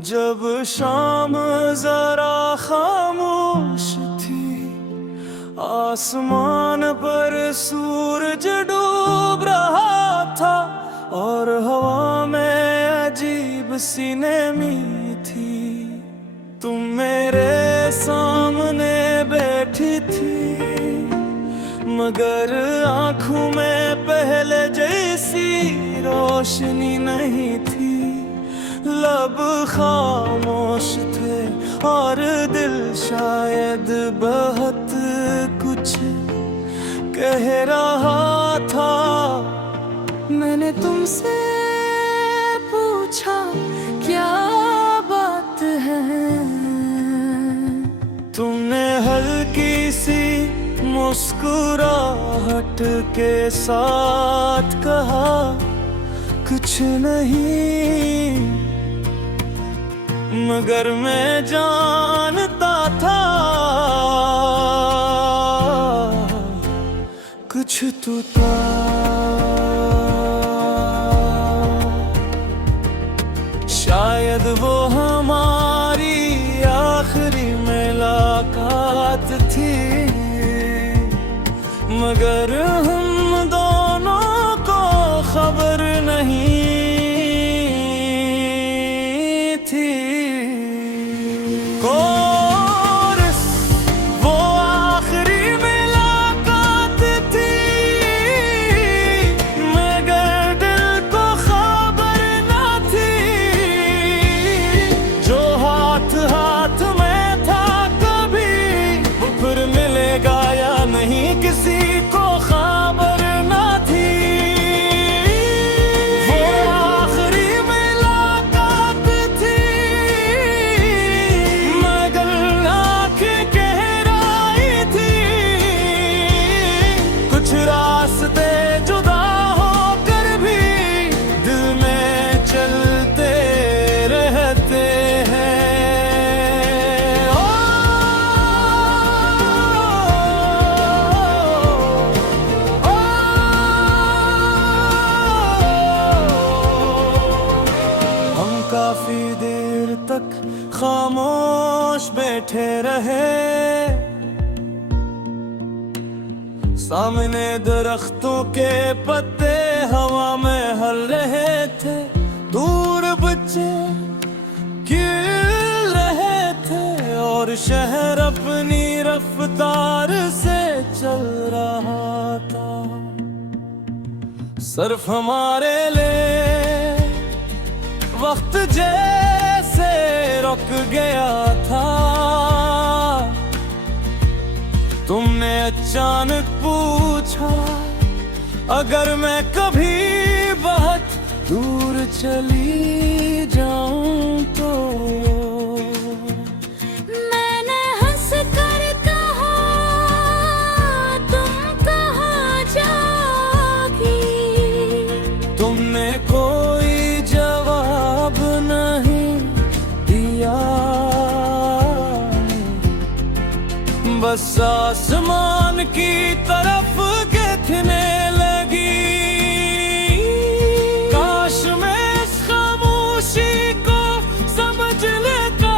जब शाम जरा खामोश थी, आसमान पर सूरज डूब रहा था और हवा में अजीब सी नमी थी। तुम मेरे सामने बैठी थी, मगर आंखों में पहले जैसी रोशनी नहीं थी। लब खामोश थे और दिल शायद बहुत कुछ कह रहा था। मैंने तुमसे पूछा क्या बात है, तुमने हल्की सी मुस्कुराहट के साथ कहा कुछ नहीं, मगर मैं जानता था कुछ तो था। शायद वो हमारी आखिरी मुलाकात थी, मगर हम दोनों को खबर नहीं थी। कोरस वो आखिरी मुलाकात थी, मगर दिल को खबर ना थी। जो हाथ हाथ में था कभी वो फिर मिलेगा या नहीं, किसी को खबर ना थी। वो आखिरी मुलाकात थी, मगर आंखें कह रही थी कुछ रास्ते जुदा होकर भी दिल में चलते रहते हैं। काफी देर तक खामोश बैठे रहे, सामने दरख्तों के पत्ते हवा में हल रहे थे। दूर बच्चे खेल रहे थे और शहर अपनी रफ्तार से चल रहा था। सिर्फ हमारे लिए वक्त जैसे रुक गया था। तुमने अचानक पूछा अगर मैं कभी बहुत दूर चली जाऊं तो। मैंने हंस कर कहा तुम कहाँ जाओगी। तुमने कोई जवाब नहीं दिया, बस आसमान की तरफ देखने लगी। काश मैं इस खामोशी को समझ लेता,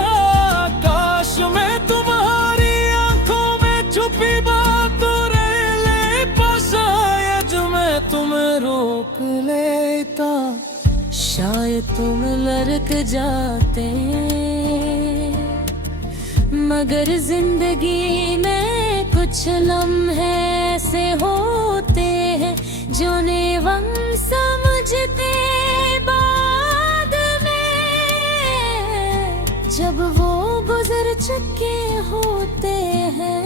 काश मैं तुम्हारी आंखों में छुपी बातों ले पासा, जो मैं तुम्हें रोक लेता। शायद तुम लड़क जाते, मगर जिंदगी में कुछ लम्हे ऐसे होते हैं जो नेवम समझते बाद में, जब वो गुजर चुके होते हैं।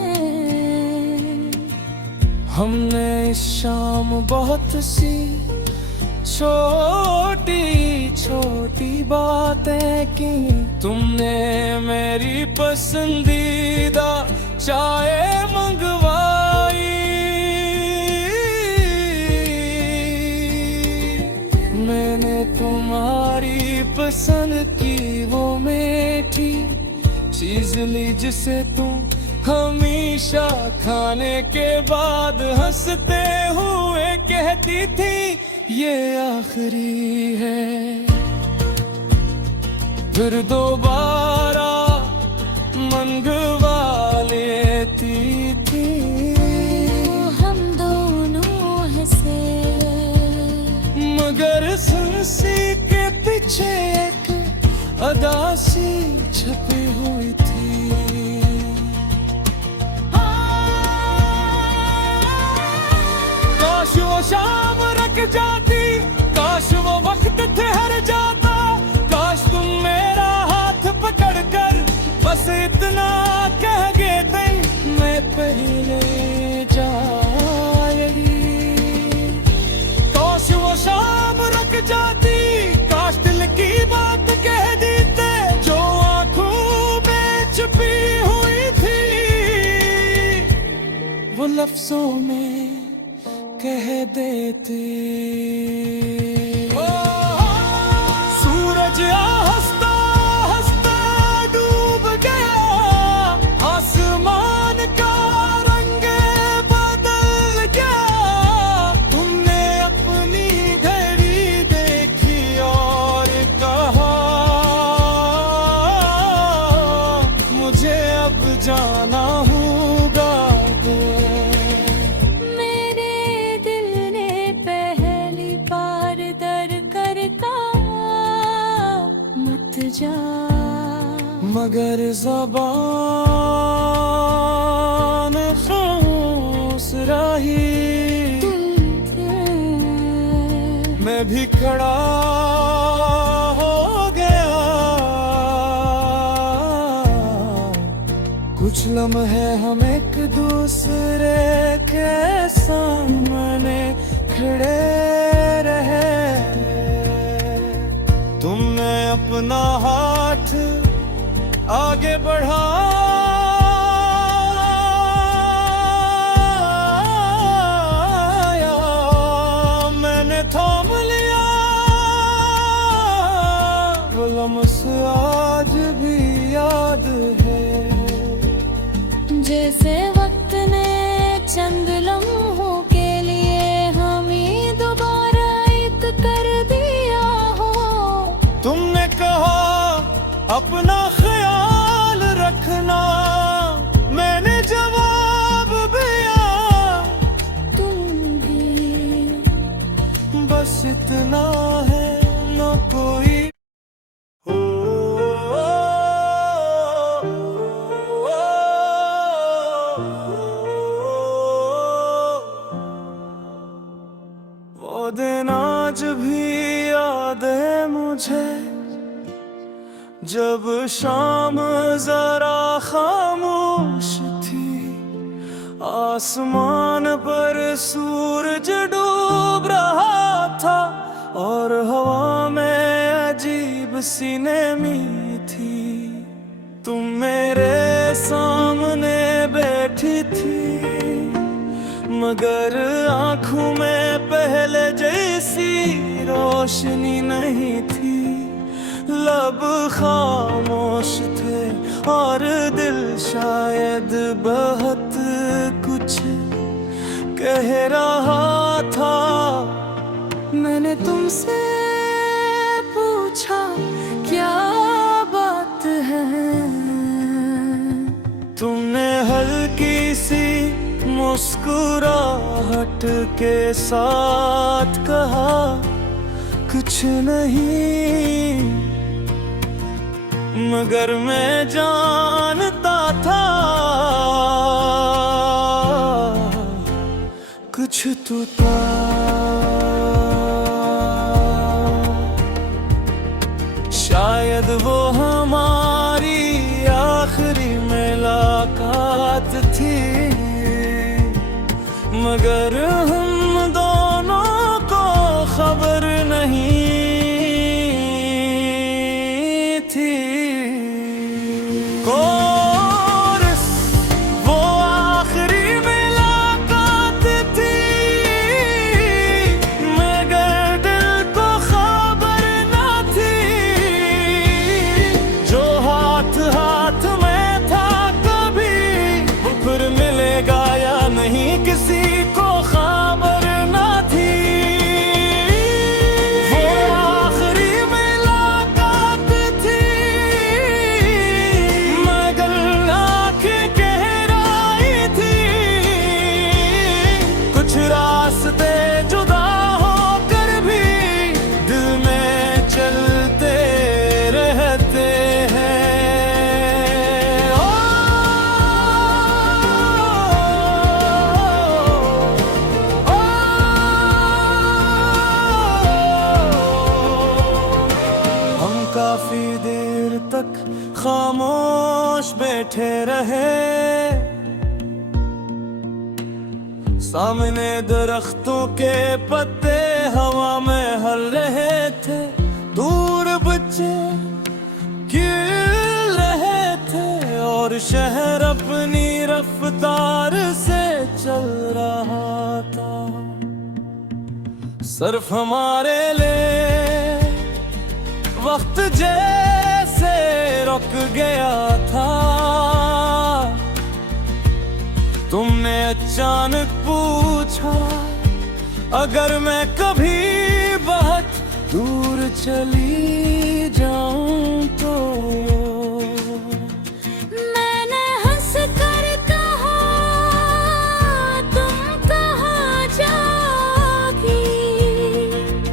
हमने इस शाम बहुत सी छोटी छोटी बातें की। तुमने मेरी पसंदीदा चाय मंगवाई, मैंने तुम्हारी पसंद की वो मीठी चीज ली जिसे तुम हमेशा खाने के बाद हंसते हुए कहती थी ये आखिरी है। फिर दोबारा मंगवा लेती थी। हम दोनों हंसे, मगर सुनसी के पीछे एक अदासी छपी हुई थी। काश वो शाम रख जाती, काश वो वक्त ठहर जाता, काश तुम मेरा हाथ पकड़ कर बस इतना कह देते, मैं पहले जाएगी। काश वो शाम रख जाती, काश दिल की बात कह देते, जो आंखों में छुपी हुई थी, वो लफ्जों में कह देते। सूरज हंसता हंसता डूब गया, आसमान का रंग बदल गया। तुमने अपनी घड़ी देखी और कहा, मुझे अब जाना होगा। मेरे दिल ने पहली बार दर कर कहा, मत जा। मगर ज़बान खामोश रही। तुम थे, मैं भी खड़ा हो गया। कुछ लम्हे हम एक दूसरे के सामने खड़े रहे। तुमने अपना हाथ आगे बढ़ाया, मैंने थाम लिया। वो लम्हा आज भी याद है, जैसे वक्त ने चंद लम्हों के लिए हमें दोबारा एक कर दिया हो। तुमने कहा अपना ख्याल रखना, मैंने जवाब दिया तुम भी, बस इतना है न कोई। वो दिन आज भी याद है मुझे, जब शाम जरा खामोश थी। आसमान पर सूरज डूब रहा था और हवा में अजीब सी नमी थी। तुम मेरे सामने बैठी थी, मगर आंखों में पहले जैसी रोशनी नहीं थी। लब खामोश थे और दिल शायद बहुत कुछ कह रहा था। मैंने तुमसे पूछा क्या बात है, तुमने हल्की सी मुस्कुराहट के साथ कहा, कुछ नहीं। मगर मैं जानता था कुछ तो था। शायद वो हमारी आखिरी मुलाकात थी, मगर हम दोनों को खबर नहीं थी। कोरस वो आखिरी मुलाकात थी, मगर दिल को खबर न थी। जो हाथ हाथ में था कभी, वो फिर मिलेगा या नहीं किसी को ख्वाब काफी देर तक खामोश बैठे रहे, सामने दरख्तों के पत्ते हवा में हल रहे थे, दूर बच्चे खेल रहे थे और शहर अपनी रफ्तार से चल रहा था। सिर्फ हमारे लिए वक्त जैसे रुक गया था। तुमने अचानक पूछा अगर मैं कभी बहुत दूर चली जाऊं तो। मैंने हंस कर कहा तुम कहाँ जाओगी।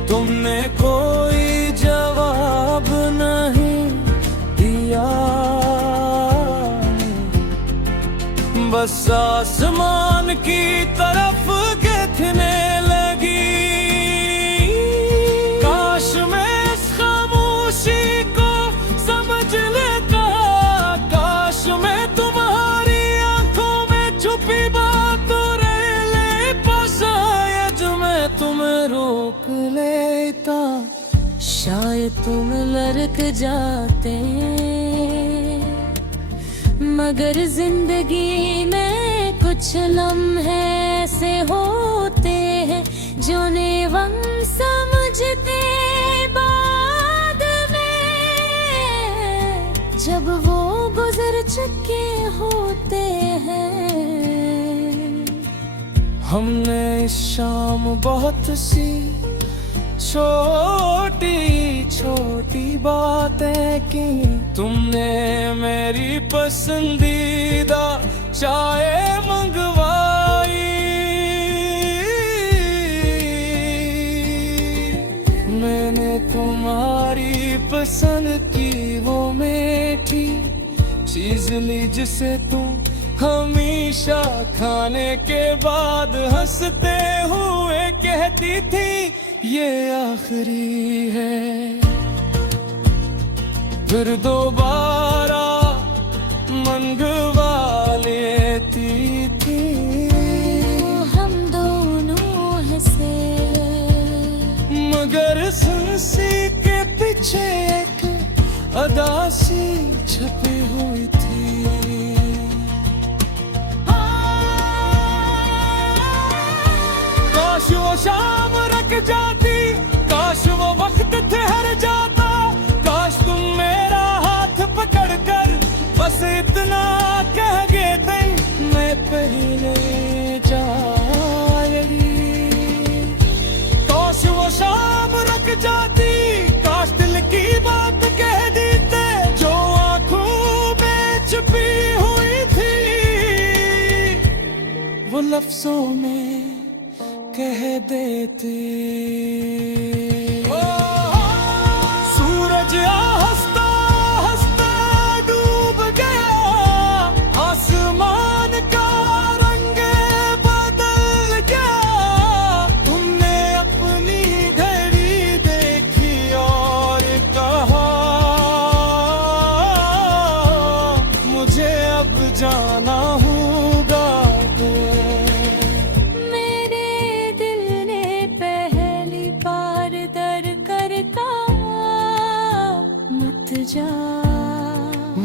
तुमने कोई जवाब नहीं दिया, बस आसमान की तरफ देखने लगी। काश मैं इस खामोशी को समझ लेता, काश मैं तुम्हारी आंखों में छुपी बातों ले पासा, जो मैं तुम्हें रोक लेता। शायद तुम लड़क जाते, मगर जिंदगी में कुछ लम्हे ऐसे होते हैं जो नेवम समझते बाद में, जब वो गुजर चुके होते हैं। हमने इस शाम बहुत सी छोटी छोटी बातें की। तुमने मेरी पसंदीदा चाय मंगवाई, मैंने तुम्हारी पसंद की वो मीठी चीज ली जिसे तुम हमेशा खाने के बाद हंसते हुए कहती थी ये आखिरी है। फिर दोबारा मंगवा लेती थी। हम दोनों हंसे, मगर हंसी के पीछे एक अदासी छपी हुई थी। काश वो शाम रख जाती, काश वो वक्त ठहर जाता, काश तुम मेरा हाथ पकड़ कर बस इतना कह गए मैं पहले जाएगी। काश वो शाम रख जाती, काश दिल की बात कह देते जो आंखों में छुपी हुई थी, वो लफ्जों में कह देते। सूरज हंसता हंसता डूब गया, आसमान का रंग बदल गया। तुमने अपनी घड़ी देखी और कहा मुझे अब जाना होगा।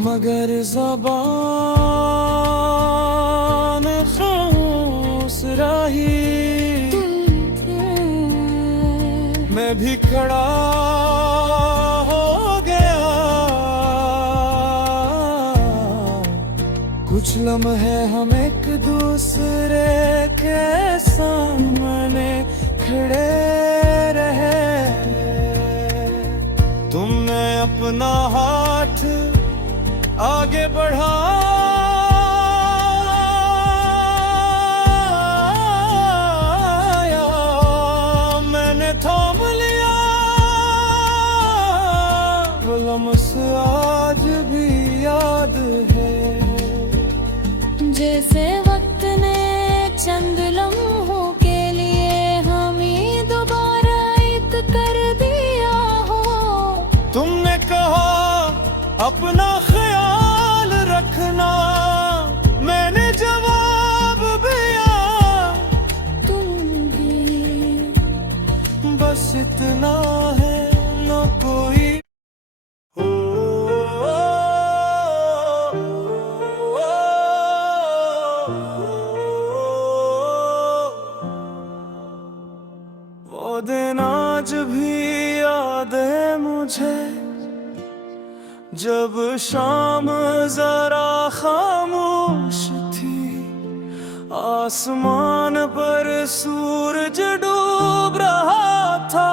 मगर ज़बान खामोश रही, मैं भी खड़ा हो गया। कुछ लम्हे हम एक दूसरे के सामने खड़े रहे। तुमने अपना हाथ आगे बढ़ाया, मैंने थाम लिया। वो लम्हा आज भी याद है, जैसे वक्त ने चंद लम्हों के लिए हमें दोबारा एक कर दिया हो। तुमने कहा अपना ख्याल रखना, मैंने जवाब दिया तुम भी। बस इतना है न कोई वो दिन आज भी याद है मुझे, जब शाम जरा खामोश थी, आसमान पर सूरज डूब रहा था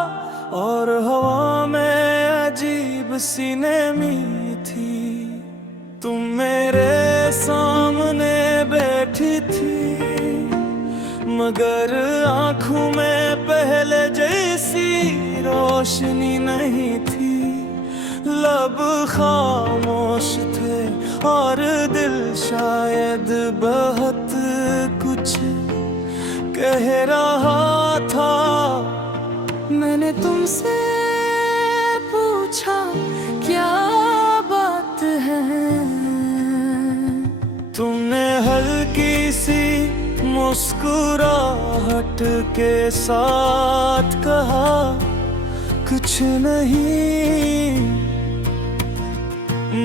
और हवा में अजीब सी नमी थी। तुम मेरे सामने बैठी थी, मगर आंखों में पहले जैसी रोशनी नहीं थी। लब खामोश थे और दिल शायद बहुत कुछ कह रहा था। मैंने तुमसे पूछा क्या बात है, तुमने हल्की सी मुस्कुराहट के साथ कहा कुछ नहीं,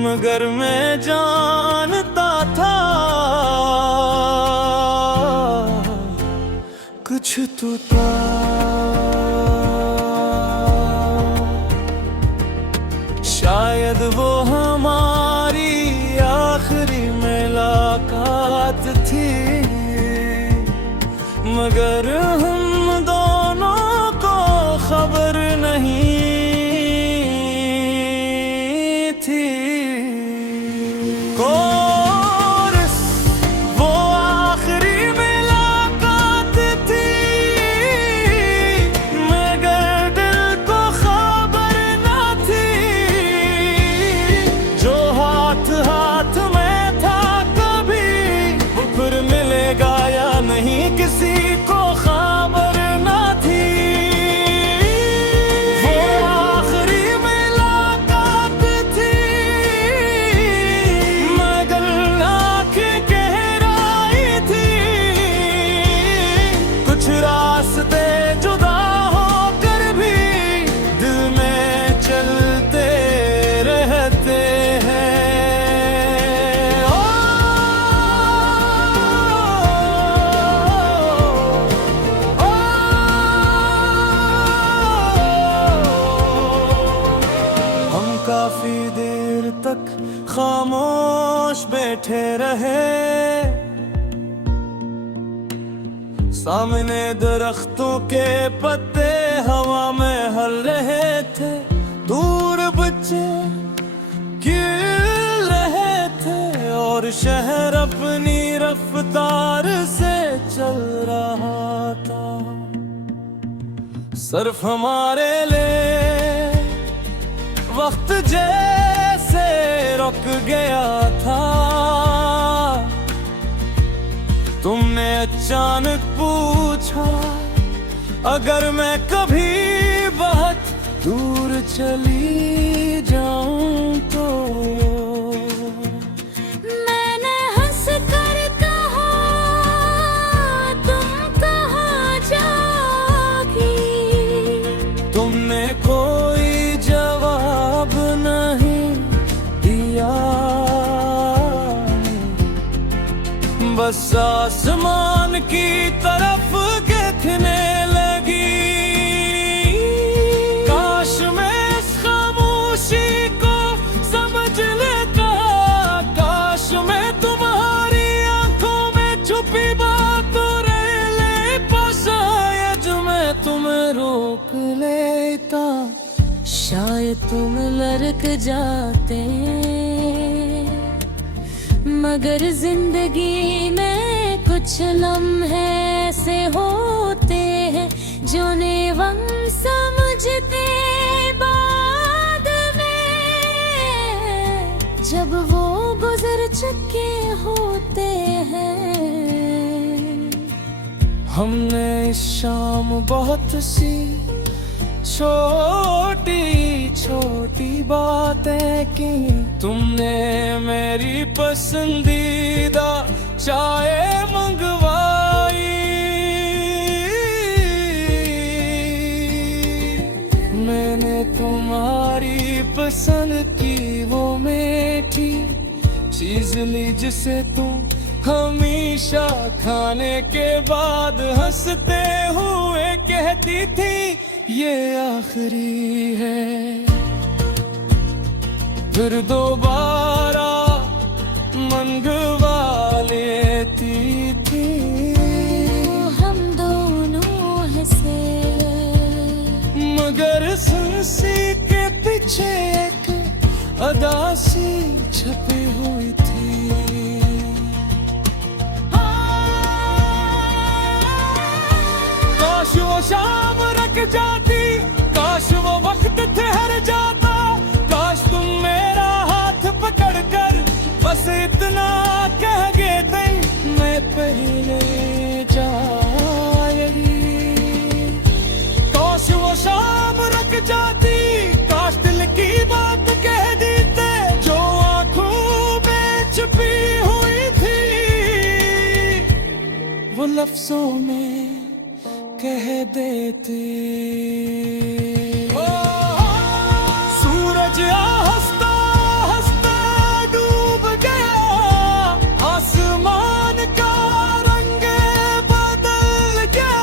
मगर मैं जानता था कुछ तो था। शायद वो हमारी आखिरी मुलाकात थी, मगर हम दोनों को खबर नहीं थी। कोरस वो आखिरी मुलाकात थी, मगर दिल को खबर न थी। जो हाथ हाथ में था कभी वो फिर मिलेगा या नहीं किसी को खबर न थी। वो आखिरी मुलाकात थी, मगर आंखें गहराई थी। कुछ रास्ते जुदा होकर भी दिल में चलते रहते हैं। काफी देर तक खामोश बैठे रहे, सामने दरख्तों के पत्ते हवा में हल रहे थे। दूर बच्चे खेल रहे थे और शहर अपनी रफ्तार से चल रहा था। सिर्फ हमारे लिए वक्त जैसे रुक गया था। तुमने अचानक पूछा अगर मैं कभी बहुत दूर चली जाऊं तो। मैंने हंस कर कहा तुम कहाँ जाओगी। तुमने कोई जवाब नहीं दिया, बस आसमान की तरफ देखने लगी। काश मैं इस खामोशी को समझ लेता, काश मैं तुम्हारी आंखों में छुपी बातों ले शायद मैं तुम्हें रोक लेता। शायद तुम लड़क जाते, मगर जिंदगी में कुछ लम्हे ऐसे होते हैं जो नेवम समझते बाद में, जब वो गुजर चुके होते हैं। हमने इस शाम बहुत सी छोटी छोटी बातें की तुमने, मेरी पसंदीदा चाय मंगवाई। मैंने तुम्हारी पसंद की वो मीठी चीज ली जिसे तुम हमेशा खाने के बाद हंसते हुए कहती थी ये आखिरी है। फिर दोबारा मंगवा लेती थी। हम दोनों हंसे, मगर सुनसी के पीछे एक अदासी छपी हुई थी। काश वो शाम रख जाती, काश वो वक्त ठहर जाता, काश तुम मेरा हाथ पकड़ कर बस इतना कह देते मैं पहले जाएगी। काश वो शाम रख जाती, काश दिल की बात कह देते जो आंखों में छुपी हुई थी, वो लफ्जों में कह देते। सूरज हंसता हंसता डूब गया, आसमान का रंग बदल गया।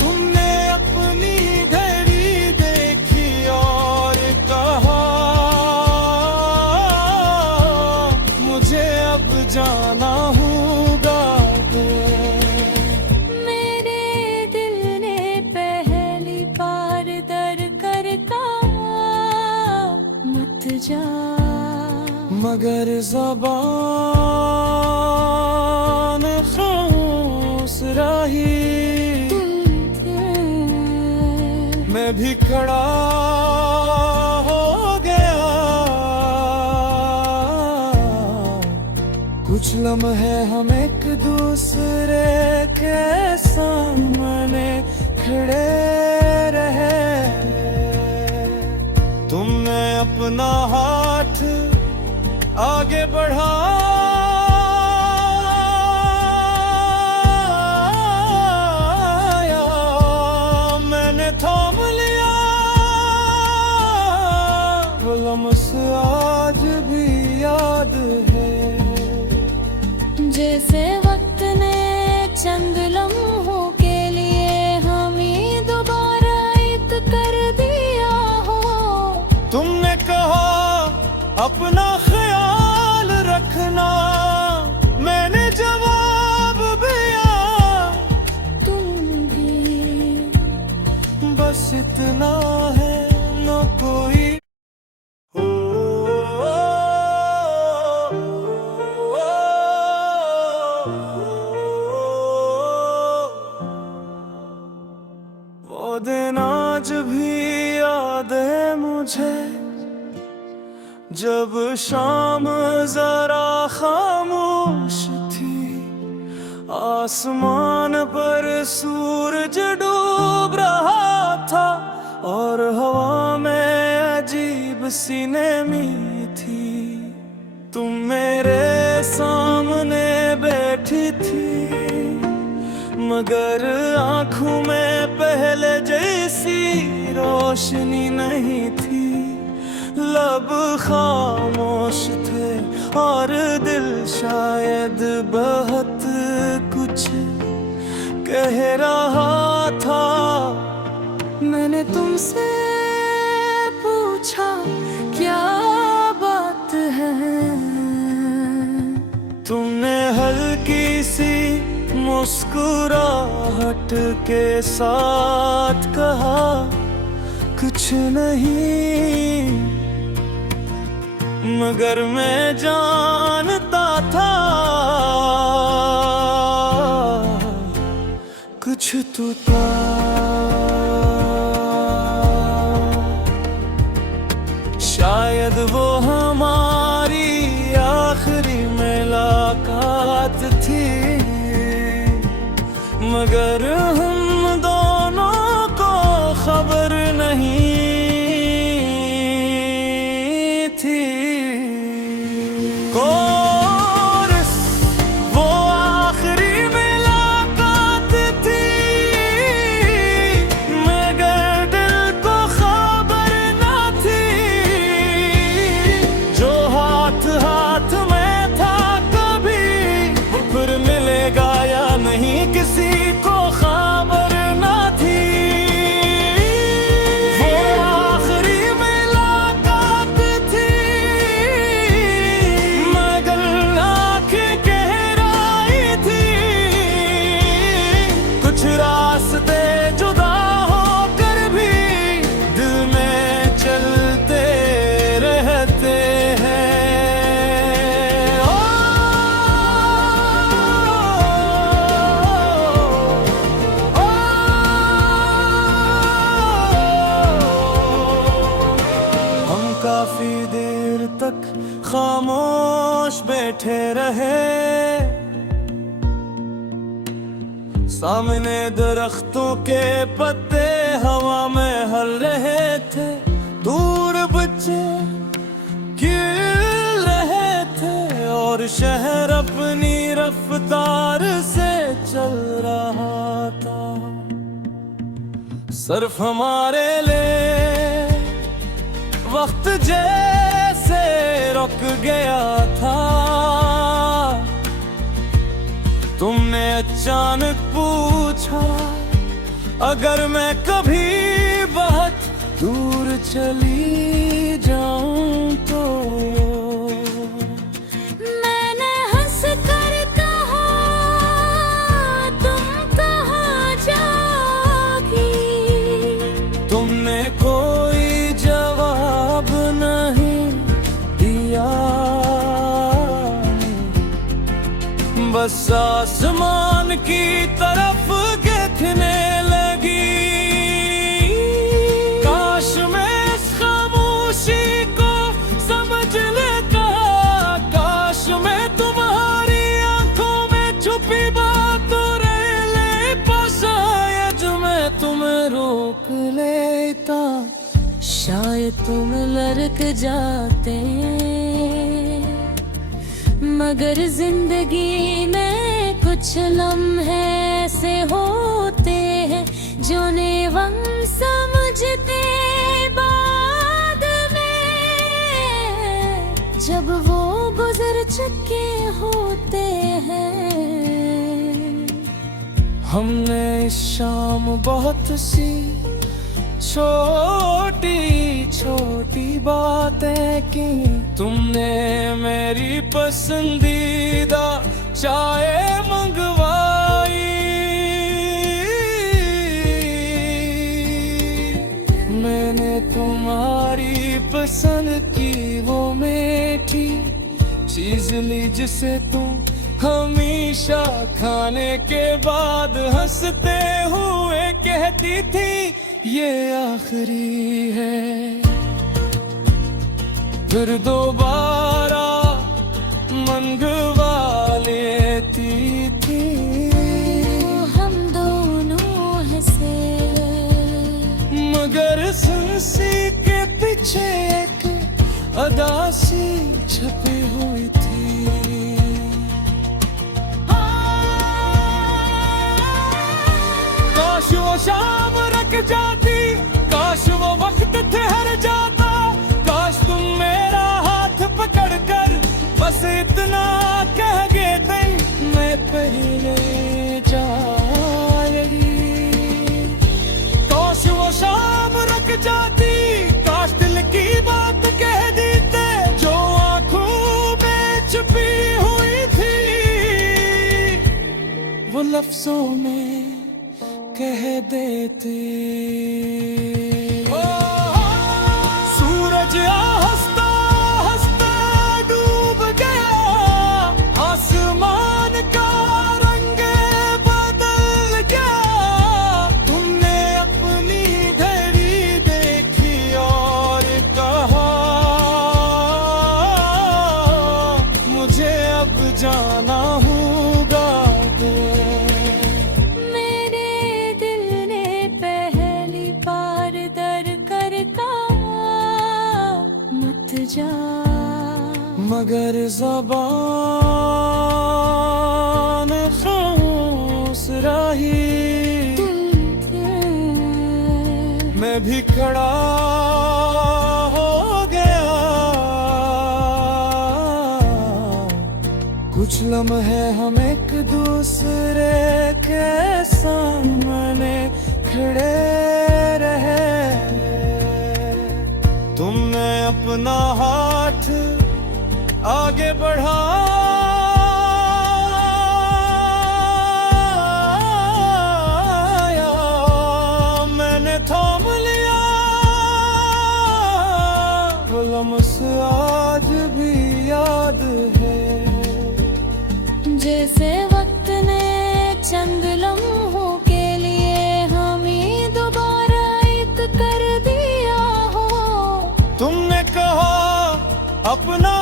तुमने अपनी घड़ी देखी और कहा मुझे अब जाना होगा। मगर ज़बान खामोश रही। मैं भी खड़ा हो गया। कुछ लम्हे हम एक दूसरे के सामने खड़े रहे। तुमने अपना हाथ आगे बढ़ाया, मैंने थाम लिया। वो लम्हा आज भी याद है, जैसे वक्त ने चंद लम्हों के लिए हमें दोबारा एक कर दिया हो। तुमने कहा अपना ख्याल रखना, मैंने जवाब दिया तुम भी। बस इतना है न कोई वो दिन आज भी याद है मुझे, जब शाम जरा खामोश थी। आसमान पर सूरज डूब रहा था और हवा में अजीब सी नमी थी। तुम मेरे सामने बैठी थी, मगर आंखों में पहले जैसी रोशनी नहीं थी। लब खामोश थे और दिल शायद बहुत कुछ कह रहा था। मैंने तुमसे पूछा क्या बात है, तुमने हल्की सी मुस्कुराहट के साथ कहा कुछ नहीं। मगर मैं जानता था कुछ तो था। शायद वो हमारी आखिरी मुलाकात थी, मगर हम दोनों को खबर कोरस वो आखिरी मुलाकात थी, मगर दिल को खबर ना थी। जो हाथ हाथ में था कभी वो फिर मिलेगा या नहीं किसी को खबर ना थी। वो आखिरी मुलाकात थी, मगर आंखें गहराई थी। कुछ रास्ते जुदा होकर भी दिल में चलते रहते हैं। हम काफी देर तक खामोश बैठे रहे, सामने दरख्तों के पत्ते हवा में हल रहे थे। दूर बच्चे खेल रहे थे और शहर अपनी रफ्तार से चल रहा था। सिर्फ हमारे लिए वक्त जैसे रुक गया था। तुमने अचानक पूछा अगर मैं कभी बहुत दूर चली जाऊं तो। मैंने हंस कर कहा तुम कहाँ जाओगी। तुमने कोई जवाब नहीं दिया, बस आसमान की तरफ देखने लगी। काश मैं इस खामोशी को समझ लेता, काश मैं तुम्हारी आंखों में छुपी बातों ले पास आया जो मैं तुम्हें रोक लेता। शायद तुम लड़क जाते, मगर जिंदगी में कुछ लम्हे ऐसे होते हैं जो नेवम समझते बाद में, जब वो गुजर चुके होते हैं। हमने इस शाम बहुत सी छोटी छोटी बातें की। तुमने मेरी पसंदीदा चाय मंगवाई, मैंने तुम्हारी पसंद की वो मीठी चीज ली जिसे तुम हमेशा खाने के बाद हंसते हुए कहती थी ये आखिरी है। फिर दोबारा मंगवा लेती थी। हम दोनों हंसे, मगर सुनसी के पीछे एक अदासी छपी हुई थी। काश वो शाम रख जाती, काश वो वक्त ठहर जाता, काश तुम मेरा हाथ पकड़ कर बस इतना कह देते मैं पहले जाएगी। काश वो शाम रख जाती, काश दिल की बात कह देते जो आंखों में छुपी हुई थी। वो लफ्जों में कह देते। सूरज हंसता हंसता डूब गया, आसमान का रंग बदल गया। तुमने अपनी घड़ी देखी और कहा मुझे अब जाना होगा। मेरे दिल ने पहली मगर ज़बान खामोश रही। मैं भी खड़ा हो गया, कुछ लम्हे हम एक दूसरे के सामने खड़े रहे। तुमने अपना हाथ आगे बढ़ाया, मैंने थाम लिया। वो लम्स आज भी याद है, जैसे वक्त ने चंद लम्हों के लिए हमें दोबारा एक कर दिया हो। तुमने कहा अपना